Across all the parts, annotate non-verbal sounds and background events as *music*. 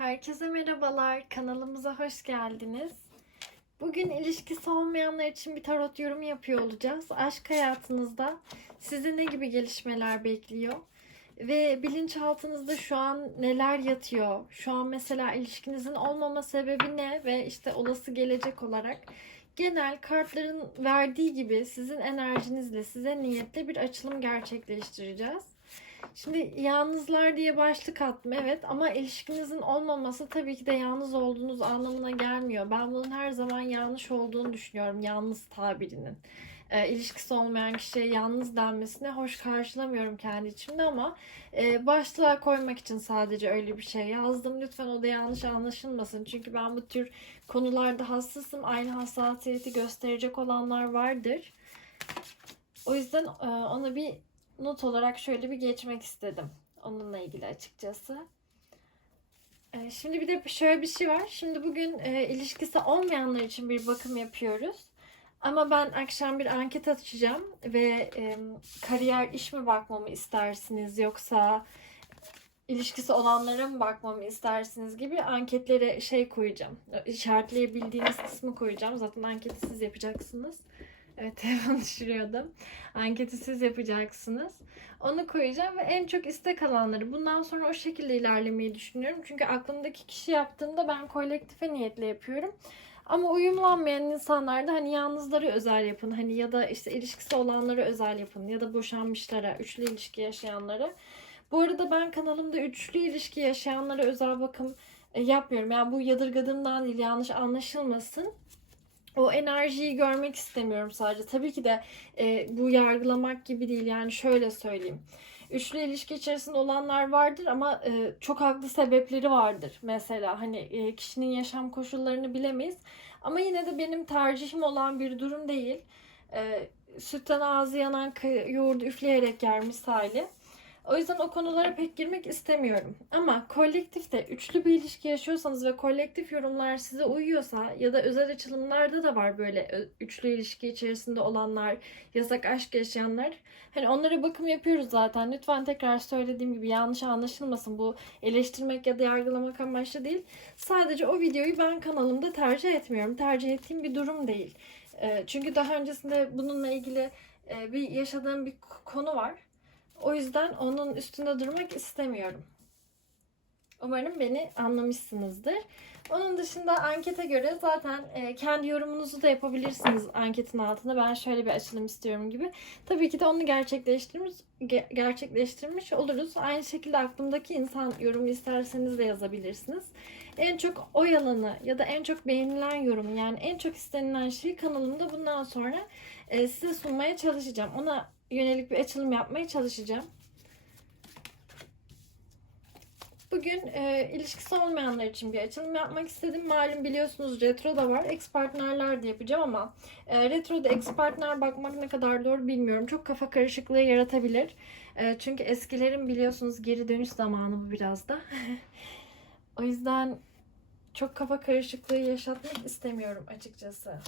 Herkese merhabalar. Kanalımıza hoş geldiniz. Bugün ilişkisi olmayanlar için bir tarot yorumu yapıyor olacağız. Aşk hayatınızda sizi ne gibi gelişmeler bekliyor? Ve bilinçaltınızda şu an neler yatıyor? Şu an mesela ilişkinizin olmama sebebi ne? Ve işte olası gelecek olarak genel kartların verdiği gibi sizin enerjinizle, size niyetle bir açılım gerçekleştireceğiz. Şimdi yalnızlar diye başlık attım evet ama ilişkinizin olmaması tabii ki de yalnız olduğunuz anlamına gelmiyor. Ben bunun her zaman yanlış olduğunu düşünüyorum yalnız tabirinin. E, ilişkisi olmayan kişiye yalnız denmesine hoş karşılamıyorum kendi içimde ama e, başlığa koymak için sadece öyle bir şey yazdım. Lütfen o da yanlış anlaşılmasın. Çünkü ben bu tür konularda hassasım. Aynı hassasiyeti gösterecek olanlar vardır. O yüzden e, ona bir not olarak şöyle bir geçmek istedim. Onunla ilgili açıkçası. Ee, Şimdi bir de şöyle bir şey var. Şimdi bugün e, ilişkisi olmayanlar için bir bakım yapıyoruz. Ama ben akşam bir anket açacağım ve e, kariyer iş mi bakmamı istersiniz yoksa ilişkisi olanlara mı bakmamı istersiniz gibi anketlere şey koyacağım. İşaretleyebildiğiniz kısmı koyacağım. Zaten anketi siz yapacaksınız. Evet *laughs* telefonu düşürüyordum. Anketi siz yapacaksınız. Onu koyacağım ve en çok istek alanları. Bundan sonra o şekilde ilerlemeyi düşünüyorum. Çünkü aklımdaki kişi yaptığında ben kolektife niyetle yapıyorum. Ama uyumlanmayan insanlar da hani yalnızları özel yapın. Hani ya da işte ilişkisi olanları özel yapın. Ya da boşanmışlara, üçlü ilişki yaşayanlara. Bu arada ben kanalımda üçlü ilişki yaşayanlara özel bakım e, yapmıyorum. Yani bu yadırgadığımdan değil yanlış anlaşılmasın o enerjiyi görmek istemiyorum sadece. Tabii ki de e, bu yargılamak gibi değil. Yani şöyle söyleyeyim. Üçlü ilişki içerisinde olanlar vardır ama e, çok haklı sebepleri vardır. Mesela hani e, kişinin yaşam koşullarını bilemeyiz. Ama yine de benim tercihim olan bir durum değil. E, sütten ağzı yanan yoğurdu üfleyerek yer misali. O yüzden o konulara pek girmek istemiyorum. Ama kolektifte üçlü bir ilişki yaşıyorsanız ve kolektif yorumlar size uyuyorsa ya da özel açılımlarda da var böyle üçlü ilişki içerisinde olanlar, yasak aşk yaşayanlar. Hani onlara bakım yapıyoruz zaten. Lütfen tekrar söylediğim gibi yanlış anlaşılmasın. Bu eleştirmek ya da yargılamak amaçlı değil. Sadece o videoyu ben kanalımda tercih etmiyorum. Tercih ettiğim bir durum değil. Ee, Çünkü daha öncesinde bununla ilgili e, bir yaşadığım bir konu var. O yüzden onun üstünde durmak istemiyorum. Umarım beni anlamışsınızdır. Onun dışında ankete göre zaten e, kendi yorumunuzu da yapabilirsiniz anketin altına. Ben şöyle bir açılım istiyorum gibi. Tabii ki de onu gerçekleştirmiş ge- gerçekleştirmiş oluruz. Aynı şekilde aklımdaki insan yorumu isterseniz de yazabilirsiniz. En çok oy alanı ya da en çok beğenilen yorum yani en çok istenilen şeyi kanalımda bundan sonra e, size sunmaya çalışacağım. Ona yönelik bir açılım yapmaya çalışacağım. Bugün e, ilişkisi olmayanlar için bir açılım yapmak istedim. Malum biliyorsunuz retro da var. Ex partnerler de yapacağım ama e, retroda ex partner bakmak ne kadar doğru bilmiyorum. Çok kafa karışıklığı yaratabilir. E, çünkü eskilerin biliyorsunuz geri dönüş zamanı bu biraz da. *laughs* o yüzden çok kafa karışıklığı yaşatmak istemiyorum açıkçası.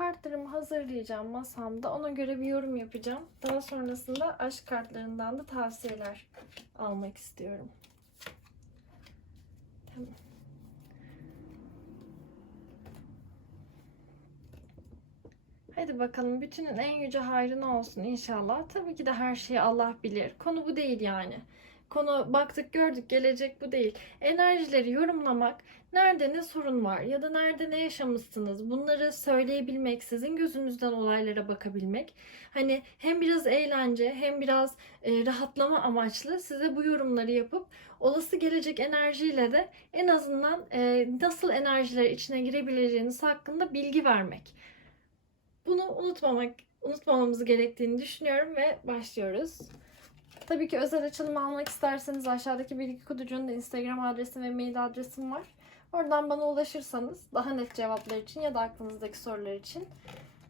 Kartlarımı hazırlayacağım masamda. Ona göre bir yorum yapacağım. Daha sonrasında aşk kartlarından da tavsiyeler almak istiyorum. Tamam. Hadi bakalım bütünün en yüce hayrına olsun inşallah. Tabii ki de her şeyi Allah bilir. Konu bu değil yani. Konu baktık gördük gelecek bu değil. Enerjileri yorumlamak, nerede ne sorun var ya da nerede ne yaşamışsınız bunları söyleyebilmek, sizin gözünüzden olaylara bakabilmek. Hani hem biraz eğlence hem biraz e, rahatlama amaçlı size bu yorumları yapıp olası gelecek enerjiyle de en azından e, nasıl enerjiler içine girebileceğiniz hakkında bilgi vermek. Bunu unutmamak, unutmamamız gerektiğini düşünüyorum ve başlıyoruz. Tabii ki özel açılım almak isterseniz aşağıdaki bilgi kutucuğunda Instagram adresim ve mail adresim var. Oradan bana ulaşırsanız daha net cevaplar için ya da aklınızdaki sorular için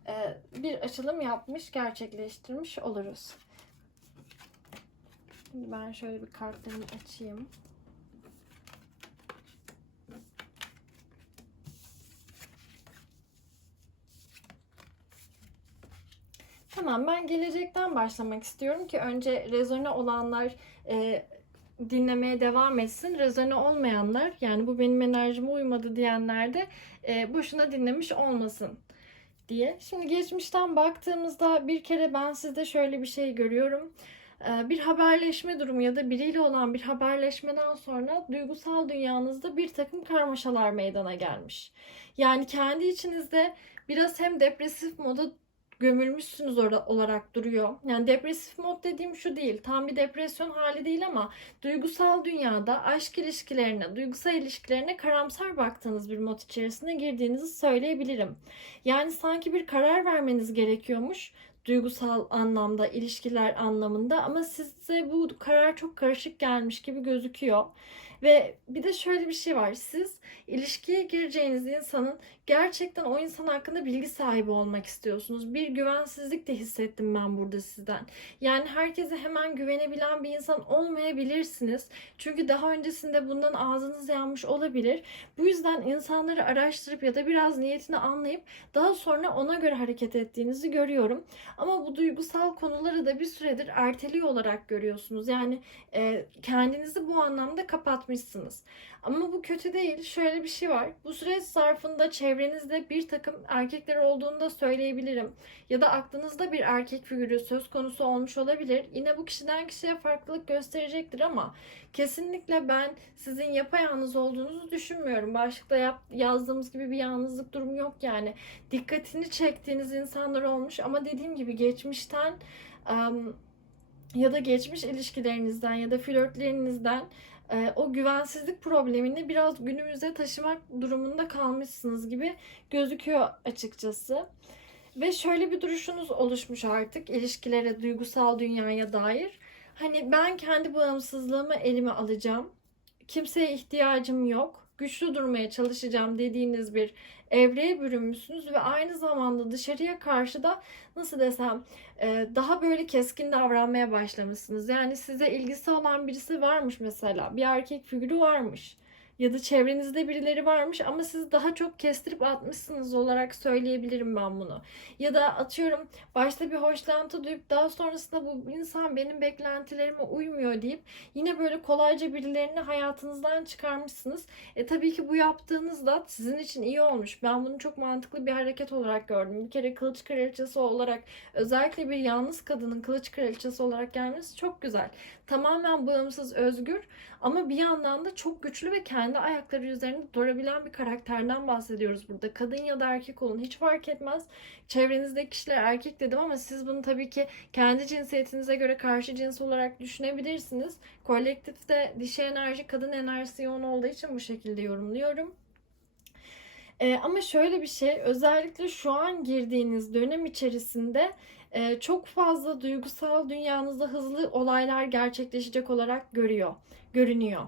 e, bir açılım yapmış, gerçekleştirmiş oluruz. Şimdi ben şöyle bir kartlarımı açayım. Tamam ben gelecekten başlamak istiyorum ki önce rezone olanlar e, dinlemeye devam etsin. Rezone olmayanlar yani bu benim enerjime uymadı diyenler de e, boşuna dinlemiş olmasın diye. Şimdi geçmişten baktığımızda bir kere ben sizde şöyle bir şey görüyorum. Ee, Bir haberleşme durumu ya da biriyle olan bir haberleşmeden sonra duygusal dünyanızda bir takım karmaşalar meydana gelmiş. Yani kendi içinizde biraz hem depresif moda gömülmüşsünüz orada olarak duruyor. Yani depresif mod dediğim şu değil. Tam bir depresyon hali değil ama duygusal dünyada aşk ilişkilerine, duygusal ilişkilerine karamsar baktığınız bir mod içerisine girdiğinizi söyleyebilirim. Yani sanki bir karar vermeniz gerekiyormuş duygusal anlamda, ilişkiler anlamında ama size bu karar çok karışık gelmiş gibi gözüküyor. Ve bir de şöyle bir şey var. Siz ilişkiye gireceğiniz insanın gerçekten o insan hakkında bilgi sahibi olmak istiyorsunuz. Bir güvensizlik de hissettim ben burada sizden. Yani herkese hemen güvenebilen bir insan olmayabilirsiniz. Çünkü daha öncesinde bundan ağzınız yanmış olabilir. Bu yüzden insanları araştırıp ya da biraz niyetini anlayıp daha sonra ona göre hareket ettiğinizi görüyorum. Ama bu duygusal konuları da bir süredir erteliyor olarak görüyorsunuz. Yani e, kendinizi bu anlamda kapatmışsınız. Ama bu kötü değil. Şöyle bir şey var. Bu süreç zarfında çevrenizde bir takım erkekler olduğunu da söyleyebilirim. Ya da aklınızda bir erkek figürü söz konusu olmuş olabilir. Yine bu kişiden kişiye farklılık gösterecektir ama kesinlikle ben sizin yapayalnız olduğunuzu düşünmüyorum. Başlıkta yap, yazdığımız gibi bir yalnızlık durumu yok yani. Dikkatini çektiğiniz insanlar olmuş ama dediğim gibi geçmişten ya da geçmiş ilişkilerinizden ya da flörtlerinizden o güvensizlik problemini biraz günümüze taşımak durumunda kalmışsınız gibi gözüküyor açıkçası. Ve şöyle bir duruşunuz oluşmuş artık ilişkilere, duygusal dünyaya dair. Hani ben kendi bağımsızlığımı elime alacağım. Kimseye ihtiyacım yok. Güçlü durmaya çalışacağım dediğiniz bir evreye bürünmüşsünüz ve aynı zamanda dışarıya karşı da nasıl desem e, daha böyle keskin davranmaya başlamışsınız. Yani size ilgisi olan birisi varmış mesela. Bir erkek figürü varmış. Ya da çevrenizde birileri varmış ama siz daha çok kestirip atmışsınız olarak söyleyebilirim ben bunu. Ya da atıyorum başta bir hoşlantı duyup daha sonrasında bu insan benim beklentilerime uymuyor deyip yine böyle kolayca birilerini hayatınızdan çıkarmışsınız. E tabii ki bu yaptığınız da sizin için iyi olmuş. Ben bunu çok mantıklı bir hareket olarak gördüm. Bir kere kılıç kraliçesi olarak özellikle bir yalnız kadının kılıç kraliçesi olarak gelmesi çok güzel. Tamamen bağımsız, özgür ama bir yandan da çok güçlü ve kendi ayakları üzerinde durabilen bir karakterden bahsediyoruz burada. Kadın ya da erkek olun hiç fark etmez. Çevrenizdeki kişiler erkek dedim ama siz bunu tabii ki kendi cinsiyetinize göre karşı cins olarak düşünebilirsiniz. Kolektifte dişi enerji, kadın enerjisi yoğun olduğu için bu şekilde yorumluyorum. Ee, ama şöyle bir şey, özellikle şu an girdiğiniz dönem içerisinde e, çok fazla duygusal dünyanızda hızlı olaylar gerçekleşecek olarak görüyor, görünüyor.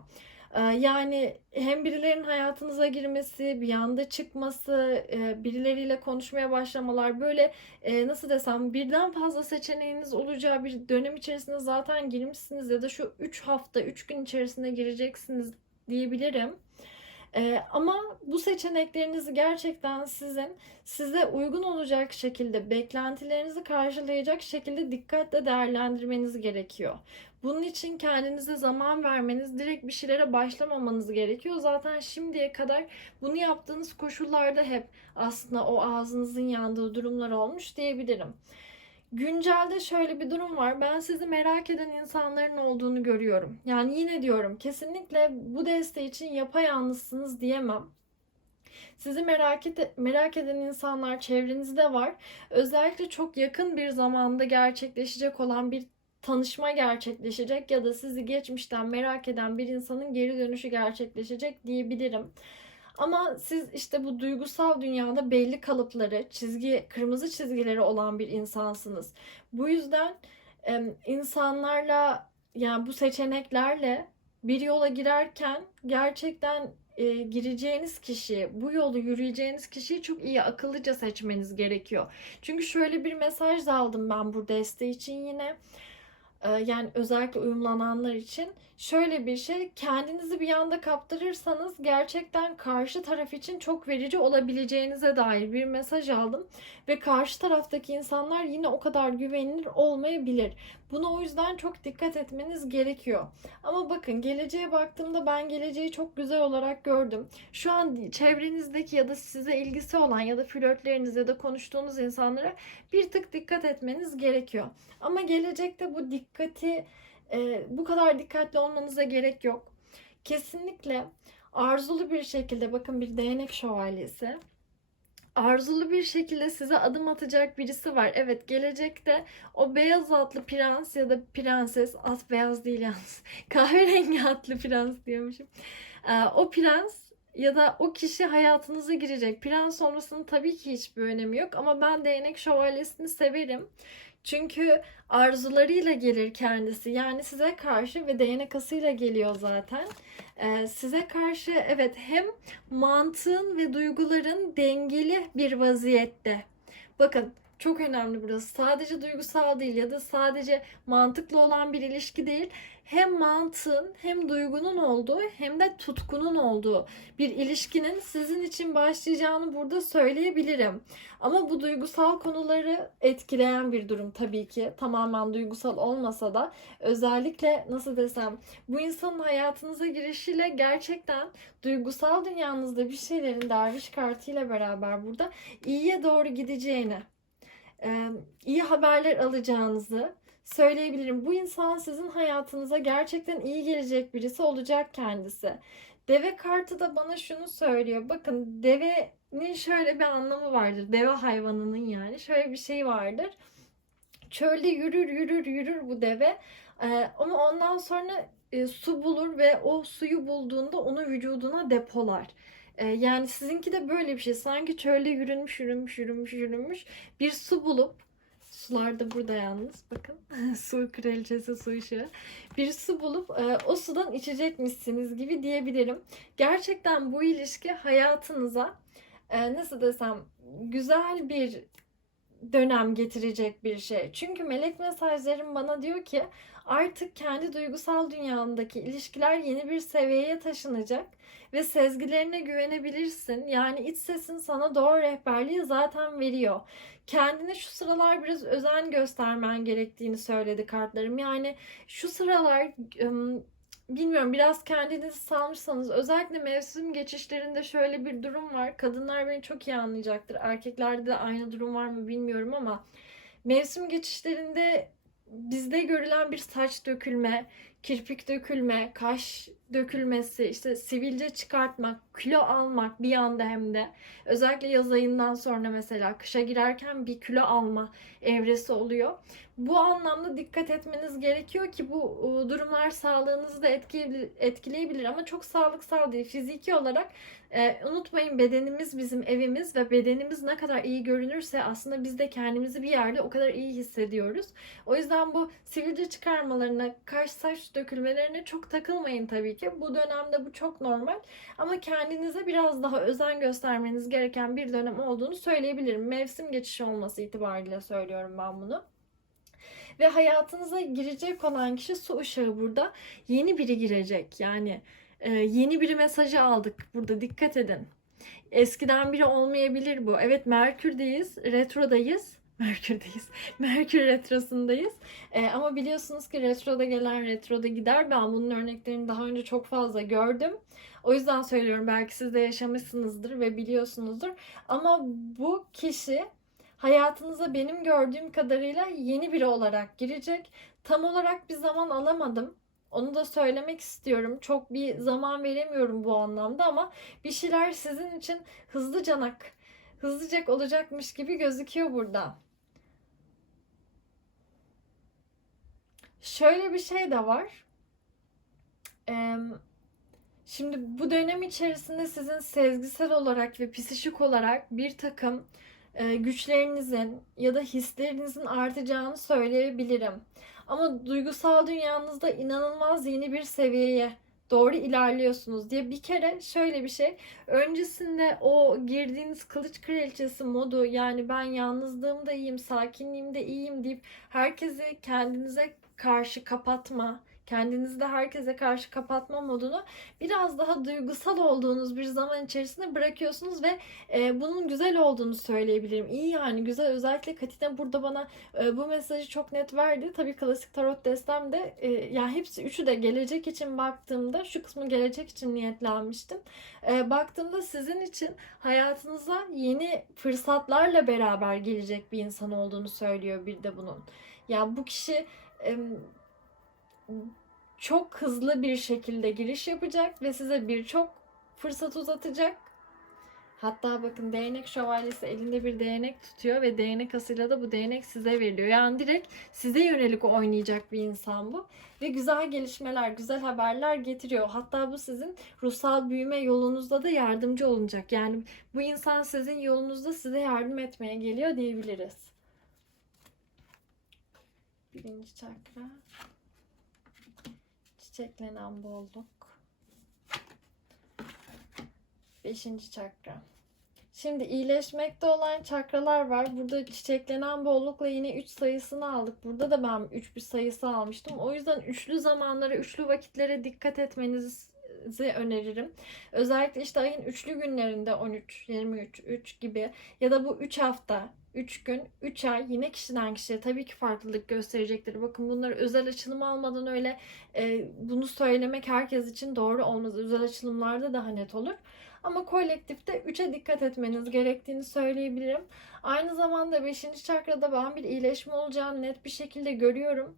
Ee, Yani hem birilerinin hayatınıza girmesi, bir anda çıkması, e, birileriyle konuşmaya başlamalar böyle e, nasıl desem birden fazla seçeneğiniz olacağı bir dönem içerisinde zaten girmişsiniz ya da şu 3 hafta, 3 gün içerisinde gireceksiniz diyebilirim. Ee, ama bu seçeneklerinizi gerçekten sizin size uygun olacak şekilde, beklentilerinizi karşılayacak şekilde dikkatle değerlendirmeniz gerekiyor. Bunun için kendinize zaman vermeniz, direkt bir şeylere başlamamanız gerekiyor. Zaten şimdiye kadar bunu yaptığınız koşullarda hep aslında o ağzınızın yandığı durumlar olmuş diyebilirim. Güncelde şöyle bir durum var. Ben sizi merak eden insanların olduğunu görüyorum. Yani yine diyorum kesinlikle bu desteği için yapayalnızsınız diyemem. Sizi merak, et, merak eden insanlar çevrenizde var. Özellikle çok yakın bir zamanda gerçekleşecek olan bir tanışma gerçekleşecek ya da sizi geçmişten merak eden bir insanın geri dönüşü gerçekleşecek diyebilirim. Ama siz işte bu duygusal dünyada belli kalıpları, çizgi, kırmızı çizgileri olan bir insansınız. Bu yüzden insanlarla yani bu seçeneklerle bir yola girerken gerçekten e, gireceğiniz kişi, bu yolu yürüyeceğiniz kişiyi çok iyi akıllıca seçmeniz gerekiyor. Çünkü şöyle bir mesaj aldım ben bu desteği için yine. Ee, yani özellikle uyumlananlar için şöyle bir şey kendinizi bir anda kaptırırsanız gerçekten karşı taraf için çok verici olabileceğinize dair bir mesaj aldım ve karşı taraftaki insanlar yine o kadar güvenilir olmayabilir. Buna o yüzden çok dikkat etmeniz gerekiyor. Ama bakın geleceğe baktığımda ben geleceği çok güzel olarak gördüm. Şu an çevrenizdeki ya da size ilgisi olan ya da flörtleriniz ya da konuştuğunuz insanlara bir tık dikkat etmeniz gerekiyor. Ama gelecekte bu dikkati e, bu kadar dikkatli olmanıza gerek yok. Kesinlikle arzulu bir şekilde bakın bir değnek şövalyesi arzulu bir şekilde size adım atacak birisi var. Evet gelecekte o beyaz atlı prens ya da prenses az beyaz değil yalnız *laughs* kahverengi atlı prens diyormuşum. Ee, o prens ya da o kişi hayatınıza girecek. Prens olmasının tabii ki hiçbir önemi yok ama ben değnek şövalyesini severim. Çünkü arzularıyla gelir kendisi. Yani size karşı ve değnek geliyor zaten. Ee, size karşı evet hem mantığın ve duyguların dengeli bir vaziyette. Bakın çok önemli burası. Sadece duygusal değil ya da sadece mantıklı olan bir ilişki değil. Hem mantığın hem duygunun olduğu hem de tutkunun olduğu bir ilişkinin sizin için başlayacağını burada söyleyebilirim. Ama bu duygusal konuları etkileyen bir durum tabii ki. Tamamen duygusal olmasa da özellikle nasıl desem bu insanın hayatınıza girişiyle gerçekten duygusal dünyanızda bir şeylerin derviş kartıyla beraber burada iyiye doğru gideceğini, iyi haberler alacağınızı söyleyebilirim. Bu insan sizin hayatınıza gerçekten iyi gelecek birisi olacak kendisi. Deve kartı da bana şunu söylüyor. Bakın devenin şöyle bir anlamı vardır. Deve hayvanının yani. Şöyle bir şey vardır. Çölde yürür yürür yürür bu deve. Ee, ama ondan sonra e, su bulur ve o suyu bulduğunda onu vücuduna depolar. Ee, yani sizinki de böyle bir şey. Sanki çölde yürünmüş yürünmüş yürünmüş yürünmüş bir su bulup Sular da burada yalnız. Bakın. *laughs* su kraliçesi su ışığı. Bir su bulup e, o sudan içecekmişsiniz gibi diyebilirim. Gerçekten bu ilişki hayatınıza e, nasıl desem güzel bir dönem getirecek bir şey. Çünkü melek mesajlarım bana diyor ki artık kendi duygusal dünyandaki ilişkiler yeni bir seviyeye taşınacak ve sezgilerine güvenebilirsin. Yani iç sesin sana doğru rehberliği zaten veriyor. Kendine şu sıralar biraz özen göstermen gerektiğini söyledi kartlarım. Yani şu sıralar bilmiyorum biraz kendinizi salmışsanız özellikle mevsim geçişlerinde şöyle bir durum var. Kadınlar beni çok iyi anlayacaktır. Erkeklerde de aynı durum var mı bilmiyorum ama mevsim geçişlerinde bizde görülen bir saç dökülme, kirpik dökülme, kaş dökülmesi, işte sivilce çıkartmak, kilo almak bir anda hem de özellikle yaz ayından sonra mesela kışa girerken bir kilo alma evresi oluyor. Bu anlamda dikkat etmeniz gerekiyor ki bu ıı, durumlar sağlığınızı da etkileyebilir ama çok sağlıksal değil. Fiziki olarak e, unutmayın bedenimiz bizim evimiz ve bedenimiz ne kadar iyi görünürse aslında biz de kendimizi bir yerde o kadar iyi hissediyoruz. O yüzden bu sivilce çıkarmalarına, kaş saç dökülmelerine çok takılmayın tabii ki. Bu dönemde bu çok normal ama kendinize biraz daha özen göstermeniz gereken bir dönem olduğunu söyleyebilirim. Mevsim geçişi olması itibariyle söylüyorum ben bunu. Ve hayatınıza girecek olan kişi su ışığı burada. Yeni biri girecek. Yani e, yeni bir mesajı aldık burada. Dikkat edin. Eskiden biri olmayabilir bu. Evet Merkür'deyiz, retrodayız. Merkür'deyiz. *laughs* Merkür retrosundayız. Ee, ama biliyorsunuz ki retroda gelen retroda gider. Ben bunun örneklerini daha önce çok fazla gördüm. O yüzden söylüyorum belki siz de yaşamışsınızdır ve biliyorsunuzdur. Ama bu kişi hayatınıza benim gördüğüm kadarıyla yeni biri olarak girecek. Tam olarak bir zaman alamadım. Onu da söylemek istiyorum. Çok bir zaman veremiyorum bu anlamda ama bir şeyler sizin için hızlıcanak, hızlıcak olacakmış gibi gözüküyor burada. Şöyle bir şey de var. Şimdi bu dönem içerisinde sizin sezgisel olarak ve psikik olarak bir takım e, güçlerinizin ya da hislerinizin artacağını söyleyebilirim. Ama duygusal dünyanızda inanılmaz yeni bir seviyeye doğru ilerliyorsunuz diye bir kere şöyle bir şey öncesinde o girdiğiniz kılıç kraliçesi modu yani ben yalnızlığımda iyiyim sakinliğimde iyiyim deyip herkesi kendinize karşı kapatma kendinizi de herkese karşı kapatma modunu biraz daha duygusal olduğunuz bir zaman içerisinde bırakıyorsunuz ve e, bunun güzel olduğunu söyleyebilirim. İyi yani güzel özellikle Katina burada bana e, bu mesajı çok net verdi. Tabii klasik tarot destem de e, yani hepsi üçü de gelecek için baktığımda şu kısmı gelecek için niyetlenmiştim. E, baktığımda sizin için hayatınıza yeni fırsatlarla beraber gelecek bir insan olduğunu söylüyor bir de bunun. Yani bu kişi çok hızlı bir şekilde giriş yapacak ve size birçok fırsat uzatacak. Hatta bakın değnek şövalyesi elinde bir değnek tutuyor ve değnek asıyla da bu değnek size veriliyor. Yani direkt size yönelik oynayacak bir insan bu. Ve güzel gelişmeler, güzel haberler getiriyor. Hatta bu sizin ruhsal büyüme yolunuzda da yardımcı olacak. Yani bu insan sizin yolunuzda size yardım etmeye geliyor diyebiliriz. Birinci çakra. Çiçeklenen bolluk. Beşinci çakra. Şimdi iyileşmekte olan çakralar var. Burada çiçeklenen bollukla yine 3 sayısını aldık. Burada da ben 3 bir sayısı almıştım. O yüzden üçlü zamanlara, üçlü vakitlere dikkat etmenizi öneririm. Özellikle işte ayın üçlü günlerinde 13, 23, 3 gibi ya da bu 3 hafta 3 gün, 3 ay yine kişiden kişiye tabii ki farklılık gösterecektir. Bakın bunları özel açılım almadan öyle e, bunu söylemek herkes için doğru olmaz. Özel açılımlarda daha net olur. Ama kolektifte 3'e dikkat etmeniz gerektiğini söyleyebilirim. Aynı zamanda 5. çakrada ben bir iyileşme olacağını net bir şekilde görüyorum.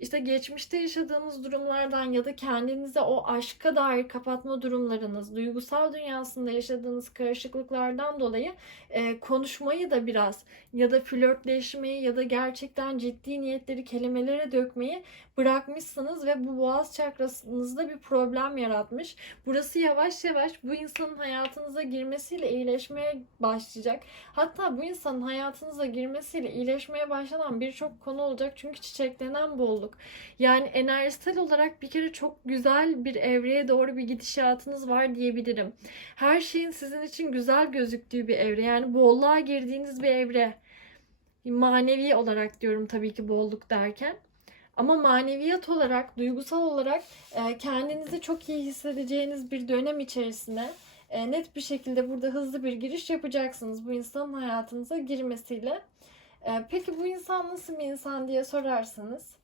İşte geçmişte yaşadığınız durumlardan ya da kendinize o aşka dair kapatma durumlarınız, duygusal dünyasında yaşadığınız karışıklıklardan dolayı e, konuşmayı da biraz ya da flörtleşmeyi ya da gerçekten ciddi niyetleri kelimelere dökmeyi bırakmışsınız ve bu boğaz çakrasınızda bir problem yaratmış. Burası yavaş yavaş bu insanın hayatınıza girmesiyle iyileşmeye başlayacak. Hatta bu insanın hayatınıza girmesiyle iyileşmeye başlanan birçok konu olacak. Çünkü çiçeklenen bolluk. Yani enerjisel olarak bir kere çok güzel bir evreye doğru bir gidişatınız var diyebilirim. Her şeyin sizin için güzel gözüktüğü bir evre. Yani bolluğa girdiğiniz bir evre. Manevi olarak diyorum tabii ki bolluk derken. Ama maneviyat olarak, duygusal olarak e, kendinizi çok iyi hissedeceğiniz bir dönem içerisine e, net bir şekilde burada hızlı bir giriş yapacaksınız bu insanın hayatınıza girmesiyle. E, peki bu insan nasıl bir insan diye sorarsanız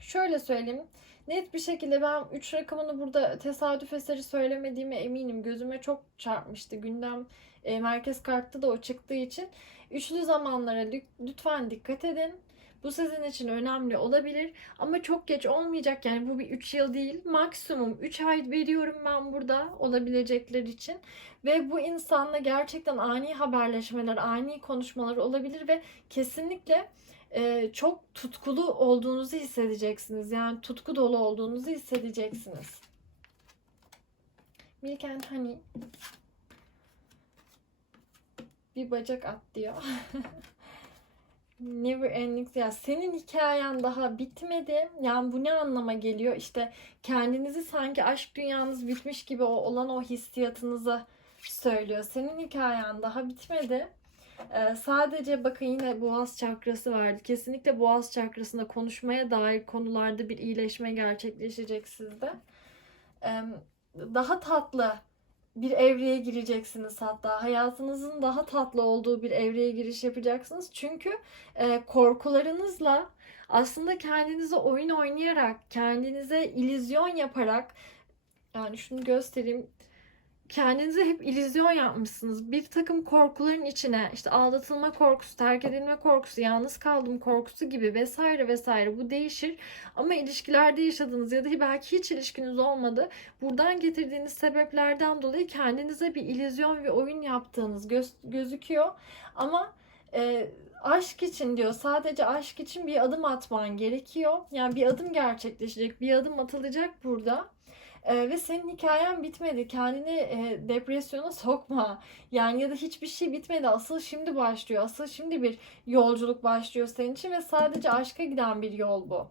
şöyle söyleyeyim. Net bir şekilde ben 3 rakamını burada tesadüf eseri söylemediğime eminim. Gözüme çok çarpmıştı. Gündem e, merkez kartı da o çıktığı için. Üçlü zamanlara lütfen dikkat edin. Bu sizin için önemli olabilir ama çok geç olmayacak. Yani bu bir 3 yıl değil. Maksimum 3 ay veriyorum ben burada olabilecekler için. Ve bu insanla gerçekten ani haberleşmeler ani konuşmalar olabilir ve kesinlikle e, çok tutkulu olduğunuzu hissedeceksiniz. Yani tutku dolu olduğunuzu hissedeceksiniz. Milk and Honey. Bir bacak at diyor. *laughs* Never ending ya senin hikayen daha bitmedi. Yani bu ne anlama geliyor? İşte kendinizi sanki aşk dünyanız bitmiş gibi o olan o hissiyatınızı söylüyor. Senin hikayen daha bitmedi. Ee, sadece bakın yine boğaz çakrası vardı. Kesinlikle boğaz çakrasında konuşmaya dair konularda bir iyileşme gerçekleşecek sizde. Ee, daha tatlı bir evreye gireceksiniz hatta. Hayatınızın daha tatlı olduğu bir evreye giriş yapacaksınız. Çünkü e, korkularınızla aslında kendinize oyun oynayarak, kendinize illüzyon yaparak yani şunu göstereyim kendinize hep illüzyon yapmışsınız. Bir takım korkuların içine işte aldatılma korkusu, terk edilme korkusu, yalnız kaldım korkusu gibi vesaire vesaire bu değişir. Ama ilişkilerde yaşadığınız ya da belki hiç ilişkiniz olmadı. Buradan getirdiğiniz sebeplerden dolayı kendinize bir illüzyon ve oyun yaptığınız göz, gözüküyor. Ama e, aşk için diyor sadece aşk için bir adım atman gerekiyor. Yani bir adım gerçekleşecek, bir adım atılacak burada. Ee, ve senin hikayen bitmedi. Kendini e, depresyona sokma. Yani ya da hiçbir şey bitmedi. Asıl şimdi başlıyor. Asıl şimdi bir yolculuk başlıyor senin için ve sadece aşka giden bir yol bu.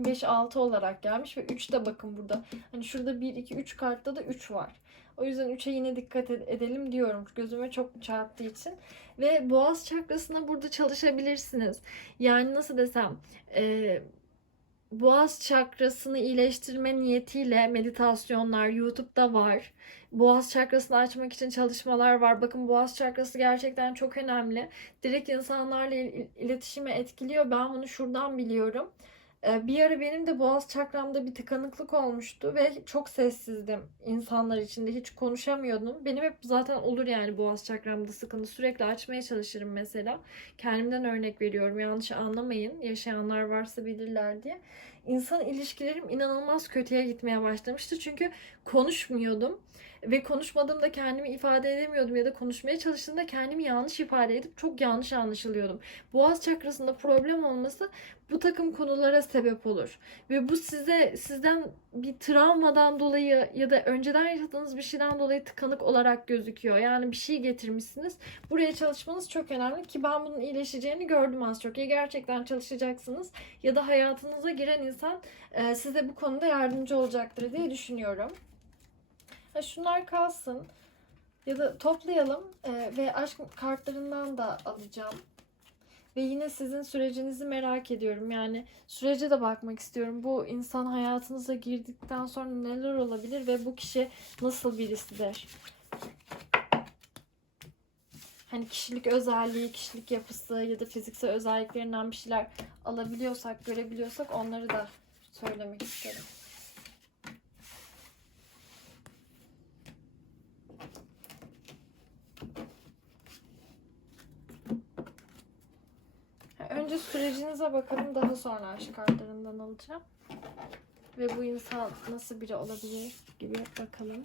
5-6 olarak gelmiş ve 3 de bakın burada. Hani şurada 1, 2, 3 kartta da 3 var. O yüzden 3'e yine dikkat ed- edelim diyorum. Gözüme çok çarptığı için. Ve boğaz çakrasına burada çalışabilirsiniz. Yani nasıl desem... E, boğaz çakrasını iyileştirme niyetiyle meditasyonlar YouTube'da var. Boğaz çakrasını açmak için çalışmalar var. Bakın boğaz çakrası gerçekten çok önemli. Direkt insanlarla il- iletişime etkiliyor. Ben bunu şuradan biliyorum. Ee, Bir ara benim de boğaz çakramda bir tıkanıklık olmuştu ve çok sessizdim insanlar içinde hiç konuşamıyordum. Benim hep zaten olur yani boğaz çakramda sıkıntı. Sürekli açmaya çalışırım mesela. Kendimden örnek veriyorum yanlış anlamayın. Yaşayanlar varsa bilirler diye. İnsan ilişkilerim inanılmaz kötüye gitmeye başlamıştı. Çünkü konuşmuyordum ve konuşmadığımda kendimi ifade edemiyordum ya da konuşmaya çalıştığımda kendimi yanlış ifade edip çok yanlış anlaşılıyordum. Boğaz çakrasında problem olması bu takım konulara sebep olur. Ve bu size sizden bir travmadan dolayı ya da önceden yaşadığınız bir şeyden dolayı tıkanık olarak gözüküyor. Yani bir şey getirmişsiniz. Buraya çalışmanız çok önemli ki ben bunun iyileşeceğini gördüm az çok. Ya gerçekten çalışacaksınız ya da hayatınıza giren insan e, size bu konuda yardımcı olacaktır diye düşünüyorum. Ha, şunlar kalsın. Ya da toplayalım e, ve aşk kartlarından da alacağım. Ve yine sizin sürecinizi merak ediyorum. Yani sürece de bakmak istiyorum. Bu insan hayatınıza girdikten sonra neler olabilir ve bu kişi nasıl birisidir? Hani kişilik özelliği, kişilik yapısı ya da fiziksel özelliklerinden bir şeyler alabiliyorsak, görebiliyorsak onları da söylemek isterim. Önce sürecinize bakalım daha sonra aşk kartlarından alacağım. Ve bu insan nasıl biri olabilir gibi bakalım.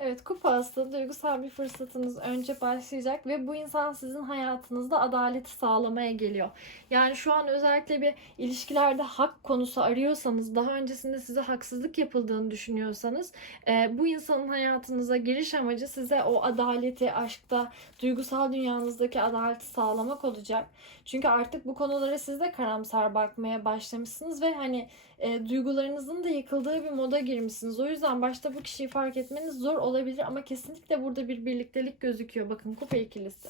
Evet kupa aslı duygusal bir fırsatınız önce başlayacak ve bu insan sizin hayatınızda adaleti sağlamaya geliyor. Yani şu an özellikle bir ilişkilerde hak konusu arıyorsanız daha öncesinde size haksızlık yapıldığını düşünüyorsanız e, bu insanın hayatınıza giriş amacı size o adaleti aşkta duygusal dünyanızdaki adaleti sağlamak olacak. Çünkü artık bu konulara siz de karamsar bakmaya başlamışsınız ve hani e, duygularınızın da yıkıldığı bir moda girmişsiniz. O yüzden başta bu kişiyi fark etmeniz zor olabilir ama kesinlikle burada bir birliktelik gözüküyor. Bakın kupa ikilisi.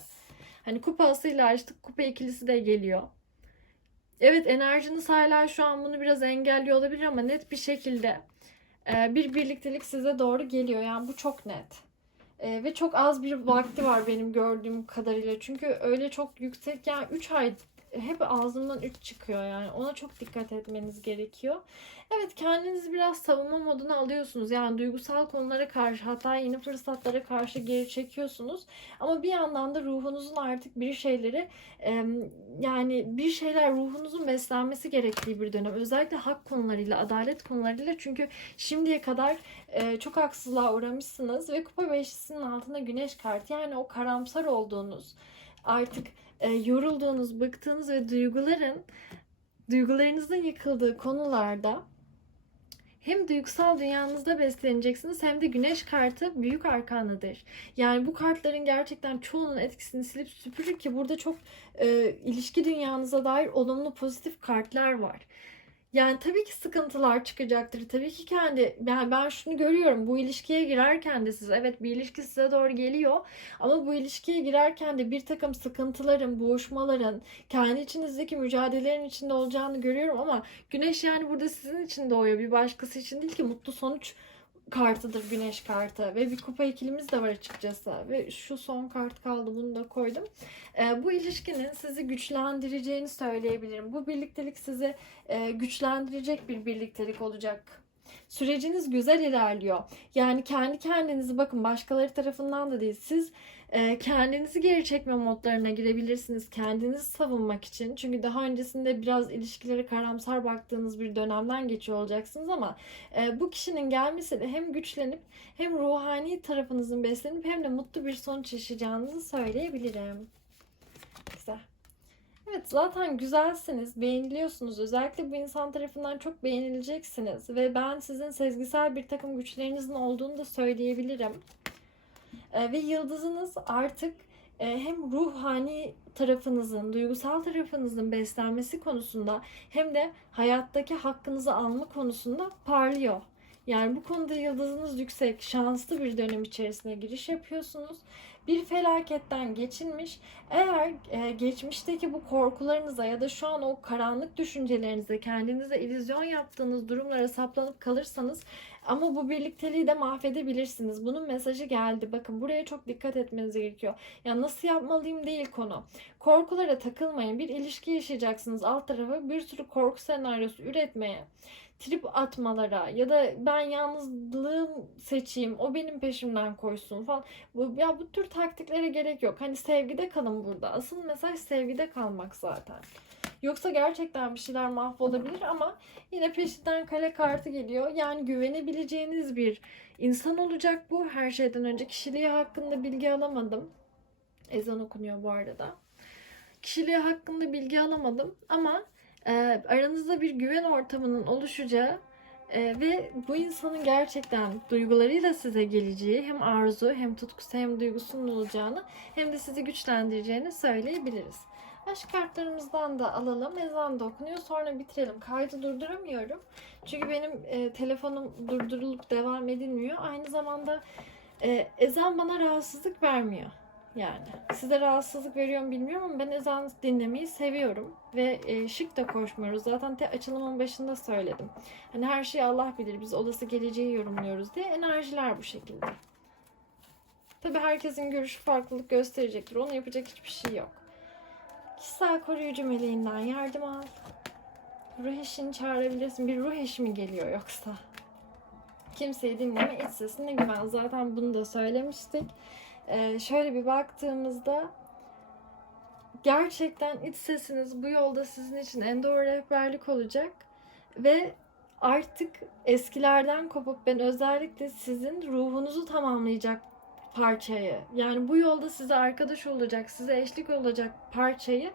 Hani kupa asıyla açtık kupa ikilisi de geliyor. Evet enerjiniz hala şu an bunu biraz engelliyor olabilir ama net bir şekilde e, bir birliktelik size doğru geliyor. Yani bu çok net. E, ve çok az bir vakti var benim gördüğüm kadarıyla. Çünkü öyle çok yüksek yani 3 ay hep ağzımdan 3 çıkıyor yani. Ona çok dikkat etmeniz gerekiyor. Evet kendinizi biraz savunma moduna alıyorsunuz. Yani duygusal konulara karşı hatta yeni fırsatlara karşı geri çekiyorsunuz. Ama bir yandan da ruhunuzun artık bir şeyleri yani bir şeyler ruhunuzun beslenmesi gerektiği bir dönem. Özellikle hak konularıyla, adalet konularıyla çünkü şimdiye kadar e, çok haksızlığa uğramışsınız ve kupa beşlisinin altında güneş kartı. Yani o karamsar olduğunuz artık e, yorulduğunuz, bıktığınız ve duyguların duygularınızın yıkıldığı konularda hem duygusal dünyanızda besleneceksiniz hem de güneş kartı büyük arkanıdır. Yani bu kartların gerçekten çoğunun etkisini silip süpürür ki burada çok e, ilişki dünyanıza dair olumlu pozitif kartlar var. Yani tabii ki sıkıntılar çıkacaktır. Tabii ki kendi yani ben şunu görüyorum. Bu ilişkiye girerken de siz evet bir ilişki size doğru geliyor. Ama bu ilişkiye girerken de bir takım sıkıntıların, boğuşmaların, kendi içinizdeki mücadelelerin içinde olacağını görüyorum ama güneş yani burada sizin için doğuyor. Bir başkası için değil ki mutlu sonuç kartıdır güneş kartı ve bir kupa ikilimiz de var açıkçası ve şu son kart kaldı bunu da koydum. Ee, bu ilişkinin sizi güçlendireceğini söyleyebilirim. Bu birliktelik sizi e, güçlendirecek bir birliktelik olacak. Süreciniz güzel ilerliyor. Yani kendi kendinizi bakın başkaları tarafından da değil. Siz e, kendinizi geri çekme modlarına girebilirsiniz. Kendinizi savunmak için. Çünkü daha öncesinde biraz ilişkilere karamsar baktığınız bir dönemden geçiyor olacaksınız ama e, bu kişinin gelmesi hem güçlenip hem ruhani tarafınızın beslenip hem de mutlu bir sonuç yaşayacağınızı söyleyebilirim. Güzel. Evet zaten güzelsiniz, beğeniliyorsunuz. Özellikle bu insan tarafından çok beğenileceksiniz. Ve ben sizin sezgisel bir takım güçlerinizin olduğunu da söyleyebilirim. Ee, ve yıldızınız artık e, hem ruhani tarafınızın, duygusal tarafınızın beslenmesi konusunda hem de hayattaki hakkınızı alma konusunda parlıyor. Yani bu konuda yıldızınız yüksek, şanslı bir dönem içerisine giriş yapıyorsunuz. Bir felaketten geçinmiş. Eğer e, geçmişteki bu korkularınıza ya da şu an o karanlık düşüncelerinize, kendinize illüzyon yaptığınız durumlara saplanıp kalırsanız ama bu birlikteliği de mahvedebilirsiniz. Bunun mesajı geldi. Bakın buraya çok dikkat etmeniz gerekiyor. Ya nasıl yapmalıyım değil konu. Korkulara takılmayın. Bir ilişki yaşayacaksınız alt tarafa bir sürü korku senaryosu üretmeye trip atmalara ya da ben yalnızlığım seçeyim o benim peşimden koysun falan. Bu, ya bu tür taktiklere gerek yok. Hani sevgide kalın burada. Asıl mesaj sevgide kalmak zaten. Yoksa gerçekten bir şeyler mahvolabilir ama yine peşinden kale kartı geliyor. Yani güvenebileceğiniz bir insan olacak bu. Her şeyden önce kişiliği hakkında bilgi alamadım. Ezan okunuyor bu arada. Kişiliği hakkında bilgi alamadım ama e, aranızda bir güven ortamının oluşacağı e, ve bu insanın gerçekten duygularıyla size geleceği hem arzu hem tutkusu hem duygusunun olacağını hem de sizi güçlendireceğini söyleyebiliriz. Aşk kartlarımızdan da alalım. Ezan da okunuyor. Sonra bitirelim. Kaydı durduramıyorum. Çünkü benim e, telefonum durdurulup devam edilmiyor. Aynı zamanda e, ezan bana rahatsızlık vermiyor. Yani size rahatsızlık veriyor mu bilmiyorum ama ben ezan dinlemeyi seviyorum ve e, şık da koşmuyoruz. Zaten te açılımın başında söyledim. Hani her şeyi Allah bilir. Biz olası geleceği yorumluyoruz diye enerjiler bu şekilde. Tabii herkesin görüşü farklılık gösterecektir. Onu yapacak hiçbir şey yok. Kişisel koruyucu meleğinden yardım al. Ruh eşini çağırabilirsin. Bir ruh eşi mi geliyor yoksa? Kimseyi dinleme, iç sesine güven. Zaten bunu da söylemiştik. Ee, şöyle bir baktığımızda gerçekten iç sesiniz bu yolda sizin için en doğru rehberlik olacak ve artık eskilerden kopup ben özellikle sizin ruhunuzu tamamlayacak parçayı yani bu yolda size arkadaş olacak, size eşlik olacak parçayı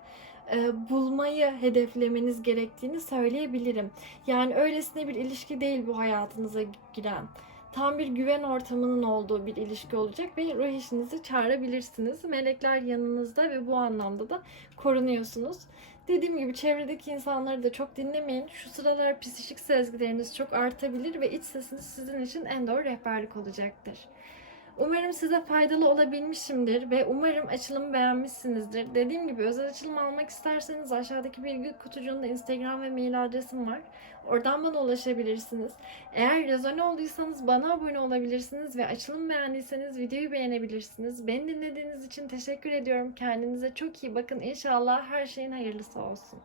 e, bulmayı hedeflemeniz gerektiğini söyleyebilirim. Yani öylesine bir ilişki değil bu hayatınıza giren tam bir güven ortamının olduğu bir ilişki olacak ve ruh eşinizi çağırabilirsiniz. Melekler yanınızda ve bu anlamda da korunuyorsunuz. Dediğim gibi çevredeki insanları da çok dinlemeyin. Şu sıralar psikik sezgileriniz çok artabilir ve iç sesiniz sizin için en doğru rehberlik olacaktır. Umarım size faydalı olabilmişimdir ve umarım açılımı beğenmişsinizdir. Dediğim gibi özel açılım almak isterseniz aşağıdaki bilgi kutucuğunda Instagram ve mail adresim var. Oradan bana ulaşabilirsiniz. Eğer rezone olduysanız bana abone olabilirsiniz ve açılım beğendiyseniz videoyu beğenebilirsiniz. Beni dinlediğiniz için teşekkür ediyorum. Kendinize çok iyi bakın. İnşallah her şeyin hayırlısı olsun.